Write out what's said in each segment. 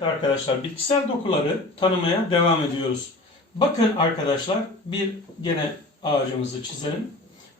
Arkadaşlar bitkisel dokuları tanımaya devam ediyoruz. Bakın arkadaşlar bir gene ağacımızı çizelim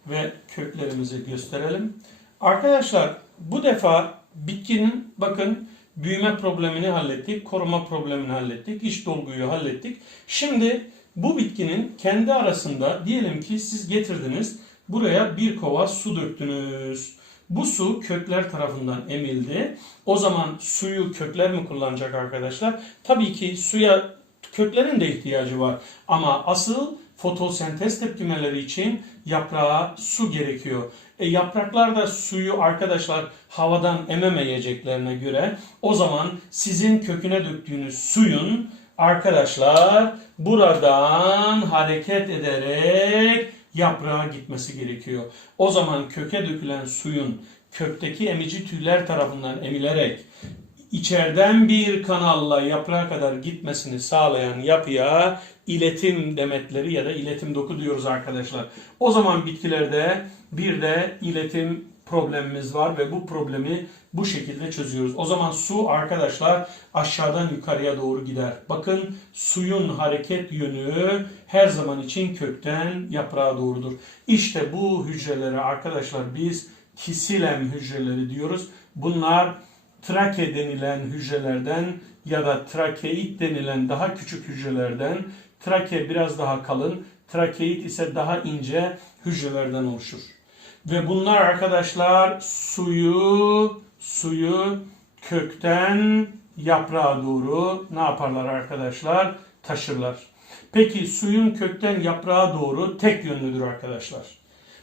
ve köklerimizi gösterelim. Arkadaşlar bu defa bitkinin bakın büyüme problemini hallettik, koruma problemini hallettik, iç dolguyu hallettik. Şimdi bu bitkinin kendi arasında diyelim ki siz getirdiniz buraya bir kova su döktünüz. Bu su kökler tarafından emildi. O zaman suyu kökler mi kullanacak arkadaşlar? Tabii ki suya köklerin de ihtiyacı var. Ama asıl fotosentez tepkimeleri için yaprağa su gerekiyor. E, yapraklar da suyu arkadaşlar havadan ememeyeceklerine göre o zaman sizin köküne döktüğünüz suyun arkadaşlar buradan hareket ederek yaprağa gitmesi gerekiyor. O zaman köke dökülen suyun kökteki emici tüyler tarafından emilerek içeriden bir kanalla yaprağa kadar gitmesini sağlayan yapıya iletim demetleri ya da iletim doku diyoruz arkadaşlar. O zaman bitkilerde bir de iletim problemimiz var ve bu problemi bu şekilde çözüyoruz. O zaman su arkadaşlar aşağıdan yukarıya doğru gider. Bakın suyun hareket yönü her zaman için kökten yaprağa doğrudur. İşte bu hücrelere arkadaşlar biz kisilem hücreleri diyoruz. Bunlar trake denilen hücrelerden ya da trakeit denilen daha küçük hücrelerden trake biraz daha kalın, trakeit ise daha ince hücrelerden oluşur. Ve bunlar arkadaşlar suyu suyu kökten yaprağa doğru ne yaparlar arkadaşlar? Taşırlar. Peki suyun kökten yaprağa doğru tek yönlüdür arkadaşlar.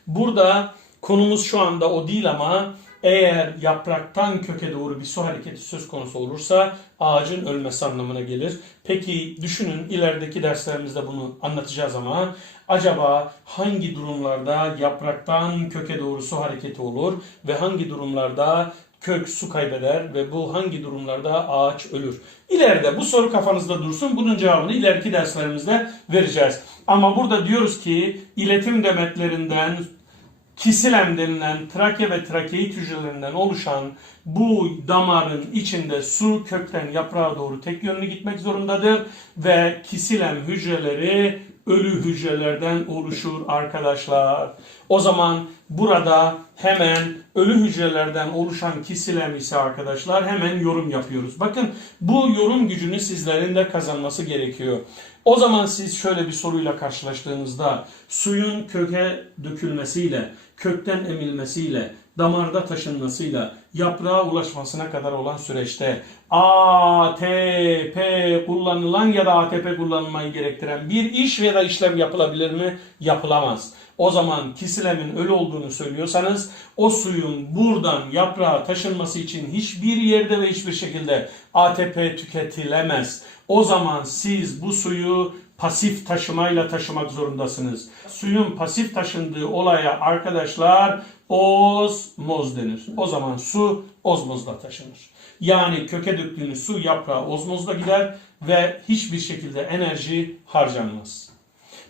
Burada konumuz şu anda o değil ama eğer yapraktan köke doğru bir su hareketi söz konusu olursa ağacın ölmesi anlamına gelir. Peki düşünün ilerideki derslerimizde bunu anlatacağız ama acaba hangi durumlarda yapraktan köke doğru su hareketi olur ve hangi durumlarda kök su kaybeder ve bu hangi durumlarda ağaç ölür? İleride bu soru kafanızda dursun. Bunun cevabını ileriki derslerimizde vereceğiz. Ama burada diyoruz ki iletim demetlerinden kisilem denilen trake ve trakeit hücrelerinden oluşan bu damarın içinde su kökten yaprağa doğru tek yönlü gitmek zorundadır ve kisilem hücreleri ölü hücrelerden oluşur arkadaşlar. O zaman burada hemen ölü hücrelerden oluşan kisilem ise arkadaşlar hemen yorum yapıyoruz. Bakın bu yorum gücünü sizlerin de kazanması gerekiyor. O zaman siz şöyle bir soruyla karşılaştığınızda suyun köke dökülmesiyle, kökten emilmesiyle, damarda taşınmasıyla yaprağa ulaşmasına kadar olan süreçte ATP kullanılan ya da ATP kullanılmayı gerektiren bir iş veya işlem yapılabilir mi? Yapılamaz. O zaman kisilemin ölü olduğunu söylüyorsanız o suyun buradan yaprağa taşınması için hiçbir yerde ve hiçbir şekilde ATP tüketilemez. O zaman siz bu suyu pasif taşımayla taşımak zorundasınız. Suyun pasif taşındığı olaya arkadaşlar ozmoz denir. O zaman su ozmozla taşınır. Yani köke döktüğünüz su yaprağa ozmozla gider ve hiçbir şekilde enerji harcanmaz.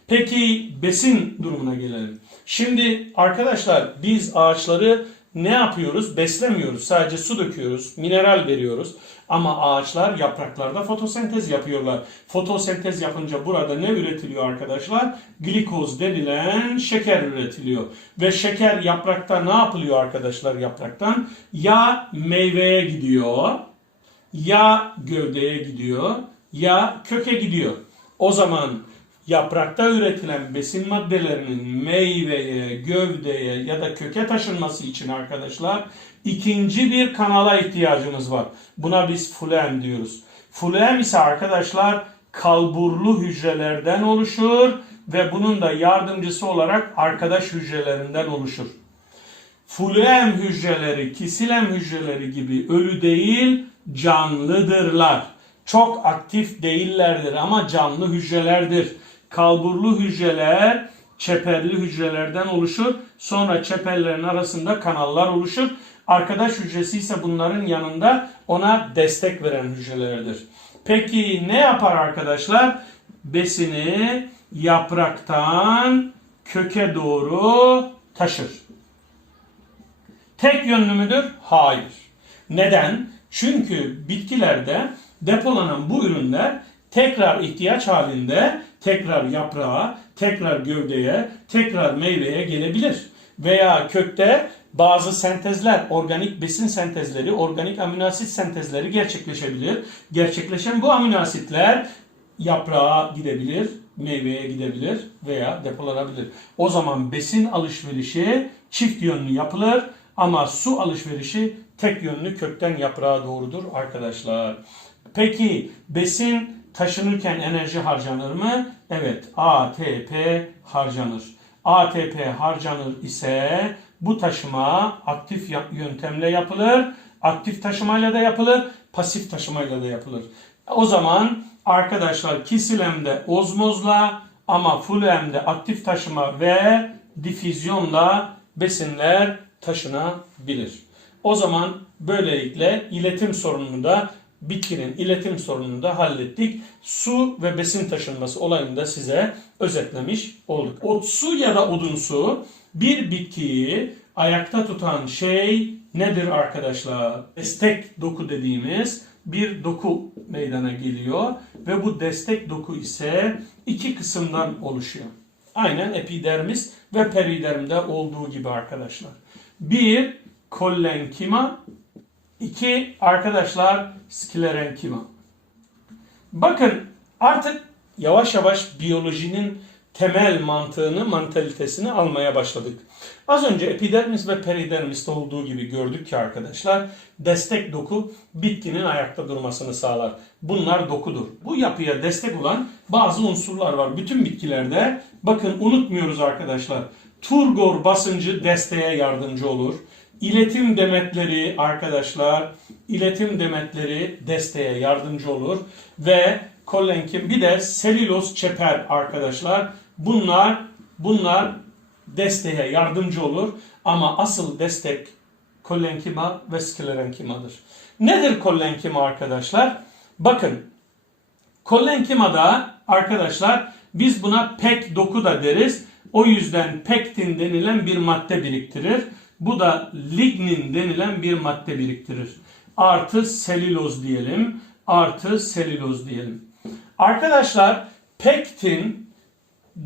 Peki besin durumuna gelelim. Şimdi arkadaşlar biz ağaçları ne yapıyoruz? Beslemiyoruz. Sadece su döküyoruz, mineral veriyoruz. Ama ağaçlar yapraklarda fotosentez yapıyorlar. Fotosentez yapınca burada ne üretiliyor arkadaşlar? Glikoz denilen şeker üretiliyor. Ve şeker yaprakta ne yapılıyor arkadaşlar yapraktan? Ya meyveye gidiyor, ya gövdeye gidiyor, ya köke gidiyor. O zaman yaprakta üretilen besin maddelerinin meyveye, gövdeye ya da köke taşınması için arkadaşlar ikinci bir kanala ihtiyacımız var. Buna biz fluem diyoruz. Fluem ise arkadaşlar kalburlu hücrelerden oluşur ve bunun da yardımcısı olarak arkadaş hücrelerinden oluşur. Fluem hücreleri, kisilem hücreleri gibi ölü değil, canlıdırlar. Çok aktif değillerdir ama canlı hücrelerdir. Kalburlu hücreler çeperli hücrelerden oluşur. Sonra çeperlerin arasında kanallar oluşur. Arkadaş hücresi ise bunların yanında ona destek veren hücrelerdir. Peki ne yapar arkadaşlar? Besini yapraktan köke doğru taşır. Tek yönlü müdür? Hayır. Neden? Çünkü bitkilerde Depolanan bu ürünler tekrar ihtiyaç halinde tekrar yaprağa, tekrar gövdeye, tekrar meyveye gelebilir. Veya kökte bazı sentezler, organik besin sentezleri, organik amino asit sentezleri gerçekleşebilir. Gerçekleşen bu amino asitler yaprağa gidebilir, meyveye gidebilir veya depolanabilir. O zaman besin alışverişi çift yönlü yapılır ama su alışverişi tek yönlü kökten yaprağa doğrudur arkadaşlar. Peki besin taşınırken enerji harcanır mı? Evet ATP harcanır. ATP harcanır ise bu taşıma aktif yöntemle yapılır. Aktif taşımayla da yapılır, pasif taşımayla da yapılır. O zaman arkadaşlar kisilemde ozmozla ama fulemde aktif taşıma ve difüzyonla besinler taşınabilir. O zaman böylelikle iletim sorununu da bitkinin iletim sorununu da hallettik. Su ve besin taşınması olayını da size özetlemiş olduk. O su ya da odunsu bir bitkiyi ayakta tutan şey nedir arkadaşlar? Destek doku dediğimiz bir doku meydana geliyor ve bu destek doku ise iki kısımdan oluşuyor. Aynen epidermis ve peridermde olduğu gibi arkadaşlar. Bir kollenkima, iki arkadaşlar sklerenkima. Bakın artık yavaş yavaş biyolojinin temel mantığını, mantalitesini almaya başladık. Az önce epidermis ve peridermiste olduğu gibi gördük ki arkadaşlar destek doku bitkinin ayakta durmasını sağlar. Bunlar dokudur. Bu yapıya destek olan bazı unsurlar var. Bütün bitkilerde bakın unutmuyoruz arkadaşlar. Turgor basıncı desteğe yardımcı olur. İletim demetleri arkadaşlar, iletim demetleri desteğe yardımcı olur ve kollenkim bir de selüloz çeper arkadaşlar. Bunlar bunlar desteğe yardımcı olur ama asıl destek kollenkima ve sklerenkimadır. Nedir kollenkima arkadaşlar? Bakın kollenkimada arkadaşlar biz buna pek doku da deriz. O yüzden pektin denilen bir madde biriktirir. Bu da lignin denilen bir madde biriktirir. Artı selüloz diyelim. Artı selüloz diyelim. Arkadaşlar pektin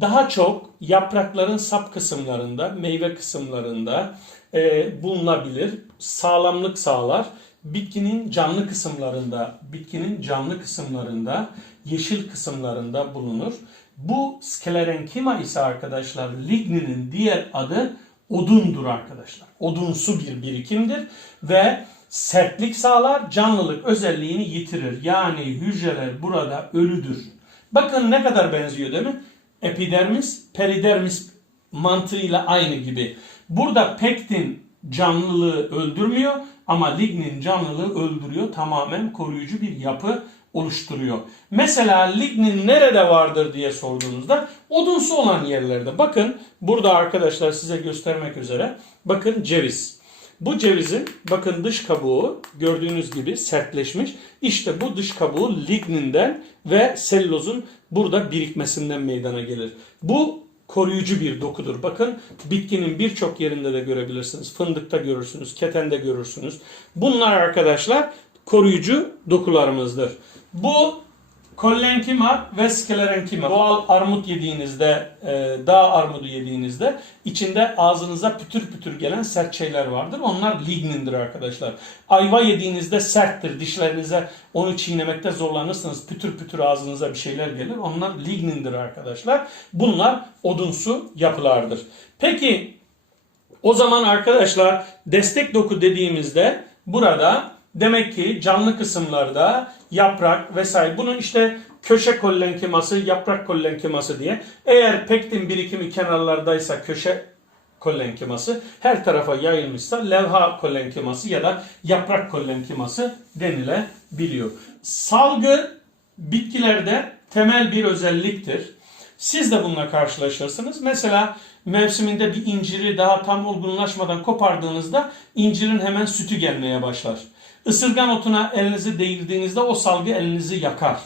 daha çok yaprakların sap kısımlarında, meyve kısımlarında e, bulunabilir. Sağlamlık sağlar. Bitkinin canlı kısımlarında, bitkinin canlı kısımlarında, yeşil kısımlarında bulunur. Bu sklerenkima ise arkadaşlar ligninin diğer adı odundur arkadaşlar. Odunsu bir birikimdir ve sertlik sağlar, canlılık özelliğini yitirir. Yani hücreler burada ölüdür. Bakın ne kadar benziyor değil mi? Epidermis, peridermis mantığıyla aynı gibi. Burada pektin canlılığı öldürmüyor ama lignin canlılığı öldürüyor. Tamamen koruyucu bir yapı oluşturuyor. Mesela lignin nerede vardır diye sorduğunuzda odunsu olan yerlerde. Bakın burada arkadaşlar size göstermek üzere. Bakın ceviz. Bu cevizin bakın dış kabuğu gördüğünüz gibi sertleşmiş. İşte bu dış kabuğu ligninden ve sellozun burada birikmesinden meydana gelir. Bu koruyucu bir dokudur. Bakın bitkinin birçok yerinde de görebilirsiniz. Fındıkta görürsünüz, ketende görürsünüz. Bunlar arkadaşlar koruyucu dokularımızdır. Bu kollenkima ve sklerenkima. Doğal armut yediğinizde, e, dağ armudu yediğinizde içinde ağzınıza pütür pütür gelen sert şeyler vardır. Onlar lignindir arkadaşlar. Ayva yediğinizde serttir. Dişlerinize onu çiğnemekte zorlanırsınız. Pütür pütür ağzınıza bir şeyler gelir. Onlar lignindir arkadaşlar. Bunlar odunsu yapılardır. Peki o zaman arkadaşlar destek doku dediğimizde burada demek ki canlı kısımlarda yaprak vesaire bunun işte köşe kollenkiması, yaprak kollenkiması diye. Eğer pektin birikimi kenarlardaysa köşe kollenkiması, her tarafa yayılmışsa levha kollenkiması ya da yaprak kollenkiması denilebiliyor. Salgı bitkilerde temel bir özelliktir. Siz de bununla karşılaşırsınız. Mesela mevsiminde bir inciri daha tam olgunlaşmadan kopardığınızda incirin hemen sütü gelmeye başlar. Isırgan otuna elinizi değdirdiğinizde o salgı elinizi yakar.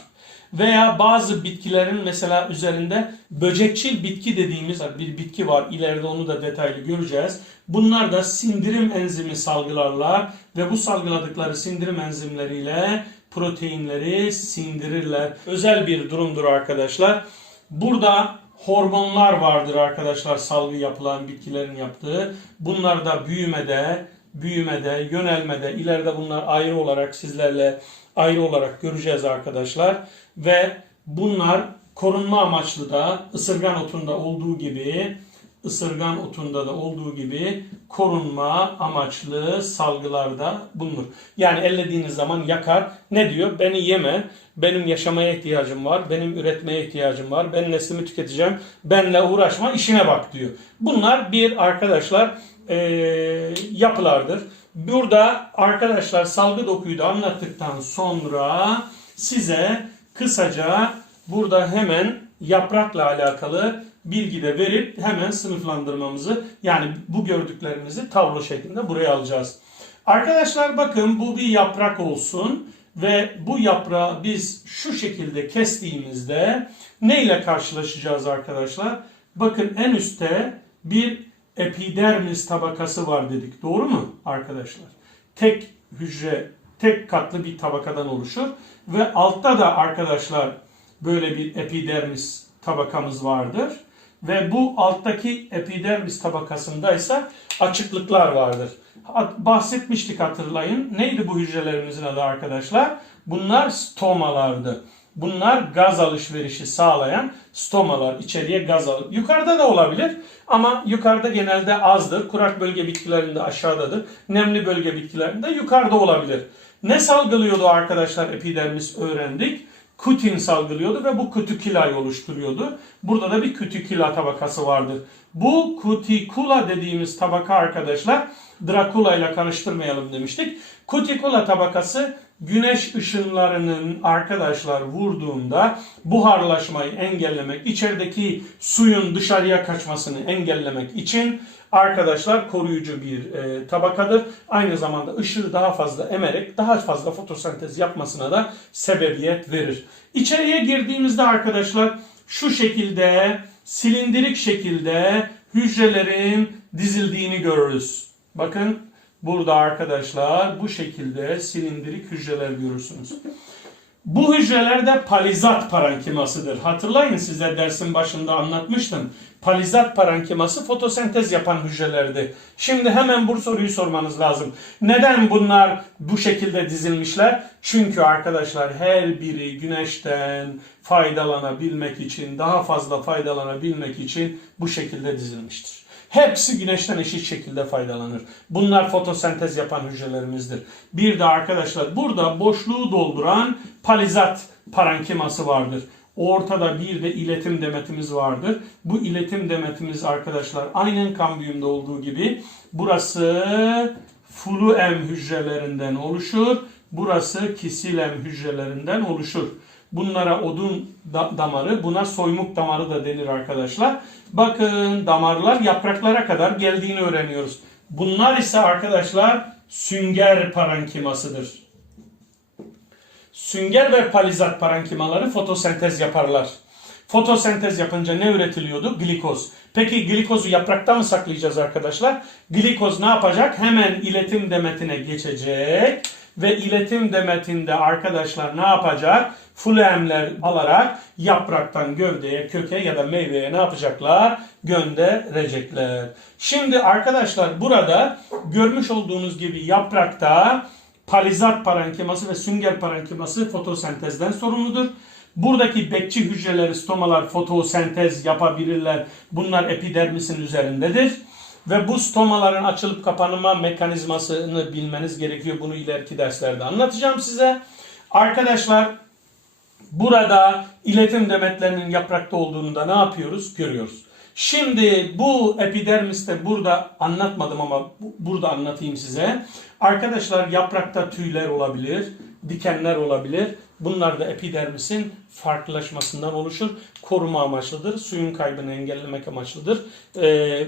Veya bazı bitkilerin mesela üzerinde böcekçil bitki dediğimiz bir bitki var. İleride onu da detaylı göreceğiz. Bunlar da sindirim enzimi salgılarlar ve bu salgıladıkları sindirim enzimleriyle proteinleri sindirirler. Özel bir durumdur arkadaşlar. Burada hormonlar vardır arkadaşlar salgı yapılan bitkilerin yaptığı. Bunlar da büyümede, büyümede, yönelmede ileride bunlar ayrı olarak sizlerle ayrı olarak göreceğiz arkadaşlar. Ve bunlar korunma amaçlı da ısırgan otunda olduğu gibi ısırgan otunda da olduğu gibi korunma amaçlı salgılarda bulunur. Yani ellediğiniz zaman yakar. Ne diyor? Beni yeme. Benim yaşamaya ihtiyacım var. Benim üretmeye ihtiyacım var. Ben neslimi tüketeceğim. Benle uğraşma. işine bak diyor. Bunlar bir arkadaşlar eee, yapılardır. Burada arkadaşlar salgı dokuyu da anlattıktan sonra size kısaca burada hemen yaprakla alakalı bilgi de verip hemen sınıflandırmamızı yani bu gördüklerimizi tablo şeklinde buraya alacağız. Arkadaşlar bakın bu bir yaprak olsun ve bu yaprağı biz şu şekilde kestiğimizde ne ile karşılaşacağız arkadaşlar? Bakın en üstte bir epidermis tabakası var dedik. Doğru mu arkadaşlar? Tek hücre, tek katlı bir tabakadan oluşur ve altta da arkadaşlar böyle bir epidermis tabakamız vardır. Ve bu alttaki epidermis tabakasında ise açıklıklar vardır. Bahsetmiştik hatırlayın. Neydi bu hücrelerimizin adı arkadaşlar? Bunlar stomalardı. Bunlar gaz alışverişi sağlayan stomalar. içeriye gaz alıp. Yukarıda da olabilir ama yukarıda genelde azdır. Kurak bölge bitkilerinde aşağıdadır. Nemli bölge bitkilerinde yukarıda olabilir. Ne salgılıyordu arkadaşlar epidermis öğrendik kutin salgılıyordu ve bu kutikilayı oluşturuyordu. Burada da bir kutikula tabakası vardır. Bu kutikula dediğimiz tabaka arkadaşlar Dracula ile karıştırmayalım demiştik. Kutikula tabakası güneş ışınlarının arkadaşlar vurduğunda buharlaşmayı engellemek, içerideki suyun dışarıya kaçmasını engellemek için arkadaşlar koruyucu bir e, tabakadır. Aynı zamanda ışığı daha fazla emerek daha fazla fotosentez yapmasına da sebebiyet verir. İçeriye girdiğimizde arkadaşlar şu şekilde silindirik şekilde hücrelerin dizildiğini görürüz. Bakın burada arkadaşlar bu şekilde silindirik hücreler görürsünüz. Bu hücreler de palizat parenkimasıdır. Hatırlayın size dersin başında anlatmıştım. Palizat parenkiması fotosentez yapan hücrelerdi. Şimdi hemen bu soruyu sormanız lazım. Neden bunlar bu şekilde dizilmişler? Çünkü arkadaşlar her biri güneşten faydalanabilmek için, daha fazla faydalanabilmek için bu şekilde dizilmiştir. Hepsi güneşten eşit şekilde faydalanır. Bunlar fotosentez yapan hücrelerimizdir. Bir de arkadaşlar burada boşluğu dolduran palizat parenkiması vardır. Ortada bir de iletim demetimiz vardır. Bu iletim demetimiz arkadaşlar aynen kambiyumda olduğu gibi burası fluem hücrelerinden oluşur. Burası kisilem hücrelerinden oluşur. Bunlara odun da- damarı, buna soymuk damarı da denir arkadaşlar. Bakın damarlar yapraklara kadar geldiğini öğreniyoruz. Bunlar ise arkadaşlar sünger parenkimasıdır. Sünger ve palizat parenkimaları fotosentez yaparlar. Fotosentez yapınca ne üretiliyordu? Glikoz. Peki glikozu yaprakta mı saklayacağız arkadaşlar? Glikoz ne yapacak? Hemen iletim demetine geçecek ve iletim demetinde arkadaşlar ne yapacak? Fluemler alarak yapraktan gövdeye, köke ya da meyveye ne yapacaklar? Gönderecekler. Şimdi arkadaşlar burada görmüş olduğunuz gibi yaprakta palizat parenkiması ve sünger parenkiması fotosentezden sorumludur. Buradaki bekçi hücreleri, stomalar fotosentez yapabilirler. Bunlar epidermisin üzerindedir. Ve bu stomaların açılıp kapanma mekanizmasını bilmeniz gerekiyor. Bunu ileriki derslerde anlatacağım size. Arkadaşlar burada iletim demetlerinin yaprakta olduğunu da ne yapıyoruz? Görüyoruz. Şimdi bu epidermiste burada anlatmadım ama bu- burada anlatayım size. Arkadaşlar yaprakta tüyler olabilir, dikenler olabilir. Bunlar da epidermisin farklılaşmasından oluşur. Koruma amaçlıdır, suyun kaybını engellemek amaçlıdır ee,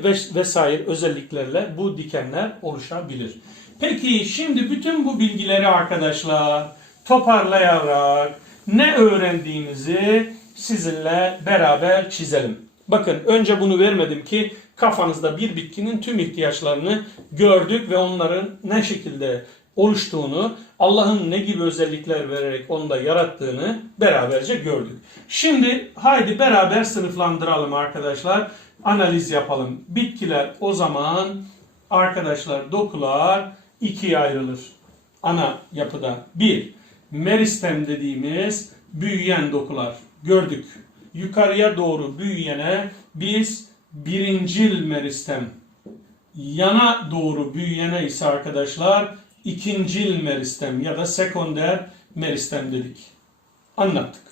ve vesaire özelliklerle bu dikenler oluşabilir. Peki şimdi bütün bu bilgileri arkadaşlar toparlayarak ne öğrendiğimizi sizinle beraber çizelim. Bakın önce bunu vermedim ki kafanızda bir bitkinin tüm ihtiyaçlarını gördük ve onların ne şekilde oluştuğunu Allah'ın ne gibi özellikler vererek onu da yarattığını beraberce gördük. Şimdi haydi beraber sınıflandıralım arkadaşlar. Analiz yapalım. Bitkiler o zaman arkadaşlar dokular ikiye ayrılır. Ana yapıda. Bir, meristem dediğimiz büyüyen dokular. Gördük. Yukarıya doğru büyüyene biz birincil meristem yana doğru büyüyene ise arkadaşlar ikincil meristem ya da sekonder meristem dedik. Anlattık.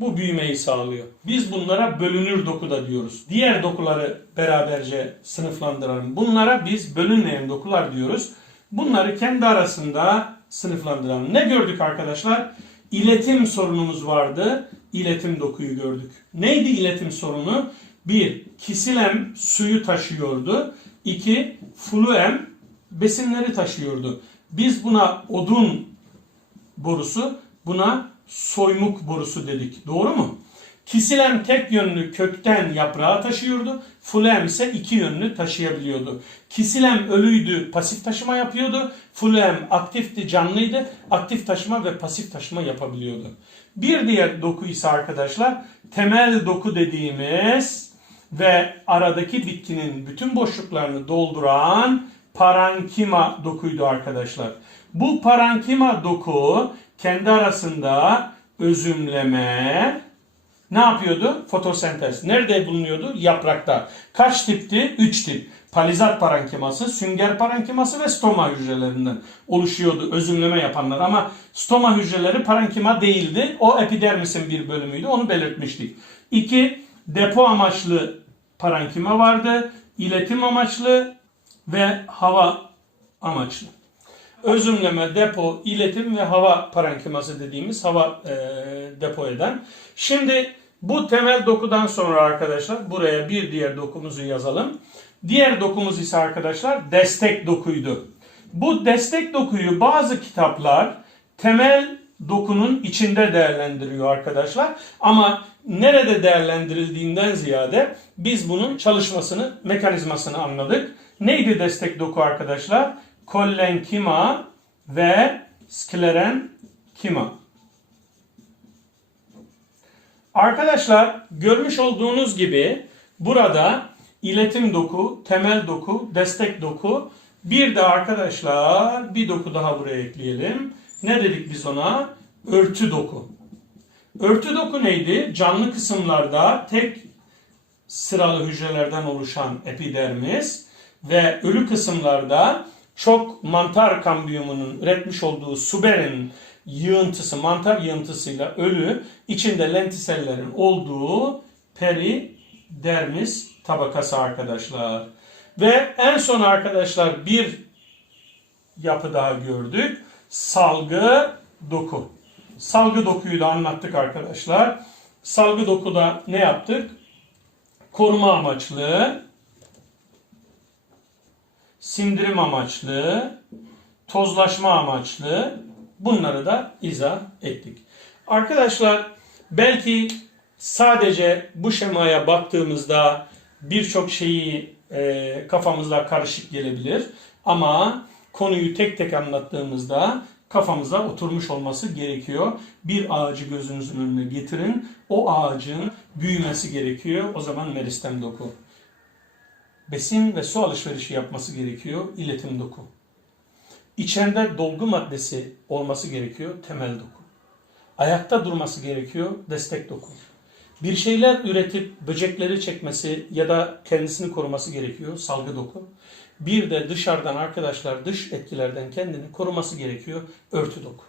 Bu büyümeyi sağlıyor. Biz bunlara bölünür doku da diyoruz. Diğer dokuları beraberce sınıflandıralım. Bunlara biz bölünmeyen dokular diyoruz. Bunları kendi arasında sınıflandıralım. Ne gördük arkadaşlar? İletim sorunumuz vardı. İletim dokuyu gördük. Neydi iletim sorunu? Bir, kisilem suyu taşıyordu. İki, fluem besinleri taşıyordu. Biz buna odun borusu, buna soymuk borusu dedik. Doğru mu? Kisilem tek yönlü kökten yaprağı taşıyordu. Fluem ise iki yönlü taşıyabiliyordu. Kisilem ölüydü, pasif taşıma yapıyordu. Fluem aktifti, canlıydı. Aktif taşıma ve pasif taşıma yapabiliyordu. Bir diğer doku ise arkadaşlar temel doku dediğimiz ve aradaki bitkinin bütün boşluklarını dolduran parankima dokuydu arkadaşlar. Bu parankima doku kendi arasında özümleme ne yapıyordu? Fotosentez. Nerede bulunuyordu? Yaprakta. Kaç tipti? 3 tip. Palizat parankiması, sünger parankiması ve stoma hücrelerinden oluşuyordu özümleme yapanlar. Ama stoma hücreleri parankima değildi. O epidermisin bir bölümüydü. Onu belirtmiştik. 2. Depo amaçlı parankima vardı. İletim amaçlı ve hava amaçlı. Özümleme, depo, iletim ve hava parenkiması dediğimiz hava e, depo eden. Şimdi bu temel dokudan sonra arkadaşlar buraya bir diğer dokumuzu yazalım. Diğer dokumuz ise arkadaşlar destek dokuydu. Bu destek dokuyu bazı kitaplar temel dokunun içinde değerlendiriyor arkadaşlar. Ama nerede değerlendirildiğinden ziyade biz bunun çalışmasını, mekanizmasını anladık. Neydi destek doku arkadaşlar? Kollenkima ve sklerenkima. Arkadaşlar görmüş olduğunuz gibi burada iletim doku, temel doku, destek doku bir de arkadaşlar bir doku daha buraya ekleyelim. Ne dedik biz ona? Örtü doku. Örtü doku neydi? Canlı kısımlarda tek sıralı hücrelerden oluşan epidermis ve ölü kısımlarda çok mantar kambiyumunun üretmiş olduğu suberin yığıntısı, mantar yığıntısıyla ölü, içinde lentisellerin olduğu peridermis tabakası arkadaşlar. Ve en son arkadaşlar bir yapı daha gördük. Salgı doku. Salgı dokuyu da anlattık arkadaşlar. Salgı dokuda ne yaptık? Koruma amaçlı, sindirim amaçlı, tozlaşma amaçlı bunları da izah ettik. Arkadaşlar belki sadece bu şemaya baktığımızda birçok şeyi e, kafamızda karışık gelebilir. Ama konuyu tek tek anlattığımızda kafamıza oturmuş olması gerekiyor. Bir ağacı gözünüzün önüne getirin. O ağacın büyümesi gerekiyor. O zaman meristem doku. Besin ve su alışverişi yapması gerekiyor. İletim doku. İçeride dolgu maddesi olması gerekiyor. Temel doku. Ayakta durması gerekiyor. Destek doku. Bir şeyler üretip böcekleri çekmesi ya da kendisini koruması gerekiyor. Salgı doku. Bir de dışarıdan arkadaşlar dış etkilerden kendini koruması gerekiyor. Örtü doku.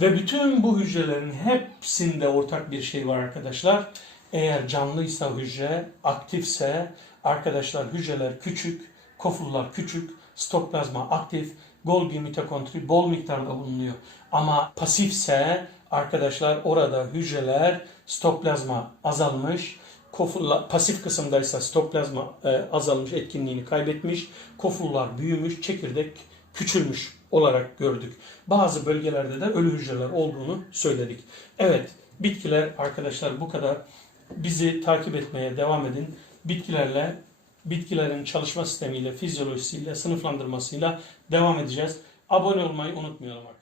Ve bütün bu hücrelerin hepsinde ortak bir şey var arkadaşlar. Eğer canlıysa hücre, aktifse arkadaşlar hücreler küçük, kofullar küçük, stoplazma aktif, Golgi mitokondri bol miktarda bulunuyor. Ama pasifse arkadaşlar orada hücreler stoplazma azalmış, kofulla, pasif kısımdaysa stoplazma e, azalmış, etkinliğini kaybetmiş, kofullar büyümüş, çekirdek küçülmüş olarak gördük. Bazı bölgelerde de ölü hücreler olduğunu söyledik. Evet, bitkiler arkadaşlar bu kadar. Bizi takip etmeye devam edin. Bitkilerle bitkilerin çalışma sistemiyle, fizyolojisiyle, sınıflandırmasıyla devam edeceğiz. Abone olmayı unutmayalım arkadaşlar.